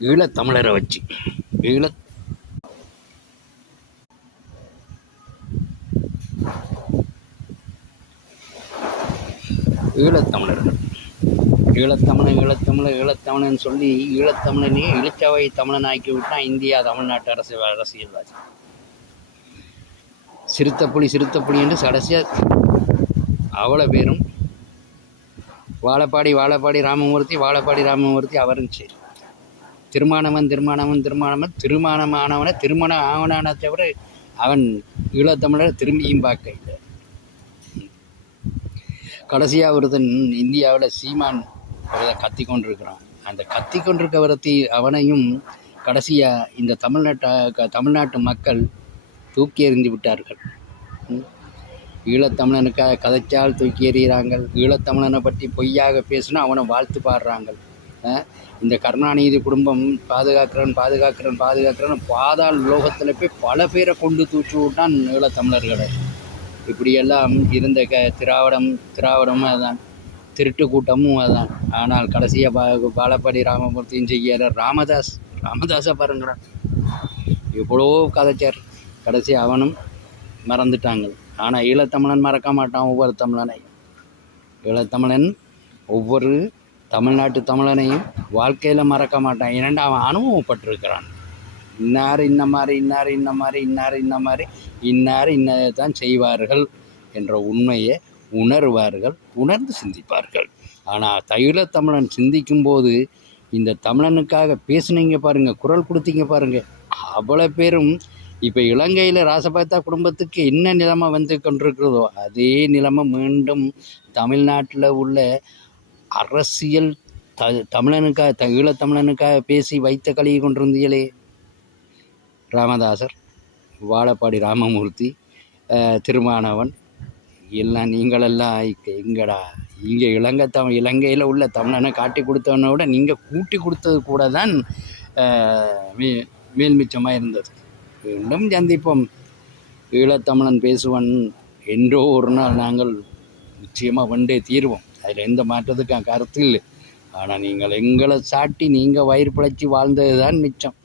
ஈழத்தமிழரை வச்சு ஈழ ஈழத்தமிழர்கள் ஈழத்தமிழன் சொல்லி ஈழத்தமிழனையே இழிச்சவை தமிழன் ஆக்கி விட்டான் இந்தியா தமிழ்நாட்டு அரசியல்வாதி. சிறுத்தைப்புலி என்று கடைசியாக அவ்வளோ பேரும் வாழப்பாடி ராமமூர்த்தி அவரும் சரி. திருமணமானவனை திருமணம் ஆவனான தவிர அவன் ஈழத்தமிழரை திரும்பியும் பார்க்க இல்லை. கடைசியாக ஒருத்தன் இந்தியாவில் சீமான் ஒருத்தன் கத்தி கொண்டிருக்கிறான். அந்த கத்தி கொண்டிருக்க அவனையும் கடைசியாக இந்த தமிழ்நாட்டு மக்கள் தூக்கி எறிந்து விட்டார்கள். ஈழத்தமிழனுக்காக கதைச்சால் தூக்கி எறிகிறாங்க. ஈழத்தமிழனை பற்றி பொய்யாக பேசினா அவனை வாழ்த்து பாடுறாங்க. இந்த கருணாநிதி குடும்பம் பாதுகாக்கிறேன்னு பாதாள லோகத்தில் போய் பல பேரை கொண்டு தூக்கி விட்டான் ஈழத்தமிழர்களை. இப்படியெல்லாம் இருந்த திராவிடமும் அதான், திருட்டு கூட்டமும் அதான். ஆனால் கடைசியாக வாழப்பாடி ராமமூர்த்தியும் செய்கிற ராமதாஸை பாருங்கிறான். எவ்வளோ கதைச்சார். கடைசி அவனும் மறந்துட்டாங்க. ஆனால் ஈழத்தமிழன் மறக்க மாட்டான் ஈழத்தமிழன் ஒவ்வொரு தமிழ்நாட்டு தமிழனையும் வாழ்க்கையில் மறக்க மாட்டான். ஏனென்று அவன் அனுபவப்பட்டிருக்கிறான். இன்னார் இன்னதான் செய்வார்கள் என்ற உண்மையை உணர்வார்கள், உணர்ந்து சிந்திப்பார்கள். ஆனால் ஈழத்தமிழன் சிந்திக்கும் போது இந்த தமிழனுக்காக பேசுனீங்க பாருங்கள், குரல் கொடுத்தீங்க பாருங்கள், அவ்வளோ பேரும் இப்போ இலங்கையில் ராசபாத்தா குடும்பத்துக்கு என்ன நிலைமை வந்து கொண்டிருக்கிறதோ அதே நிலைமை மீண்டும் தமிழ்நாட்டில் உள்ள அரசியல் ஈழத்தமிழனுக்காக பேசி வைத்த கழுவி கொண்டிருந்தீங்களே ராமதாசர், வாழப்பாடி ராமமூர்த்தி, திருமானவன் எல்லாம் நீங்களெல்லாம் எங்கடா இங்கே இலங்கையில் உள்ள தமிழனை காட்டி கொடுத்தவனை விட நீங்கள் கூட்டி கொடுத்தது கூட தான் மேல்மிச்சமாக இருந்தது. மீண்டும் சந்திப்போம். ஈழத்தமிழன் பேசுவன் என்றோ ஒரு நாள் நாங்கள் நிச்சயமாக வென்றே தீர்வோம். அதில் எந்த மாற்றத்துக்கும் கருத்து இல்லை. ஆனால் நீங்கள் எங்களை சாட்டி நீங்கள் வயிறு பிழைச்சி வாழ்ந்தது தான் மிச்சம்.